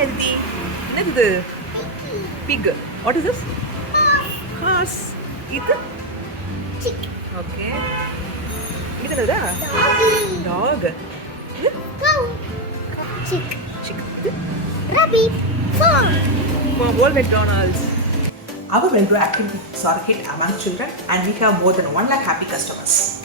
Aditi. What is pig? What is this? Horse. This? Chick. Okay. This is Doggy. dog. This? Cow. Chick. Chick. This? Rabbit. Fox. From all McDonald's. Our velcro activities are a hit among children and we have more than 1 lakh happy customers.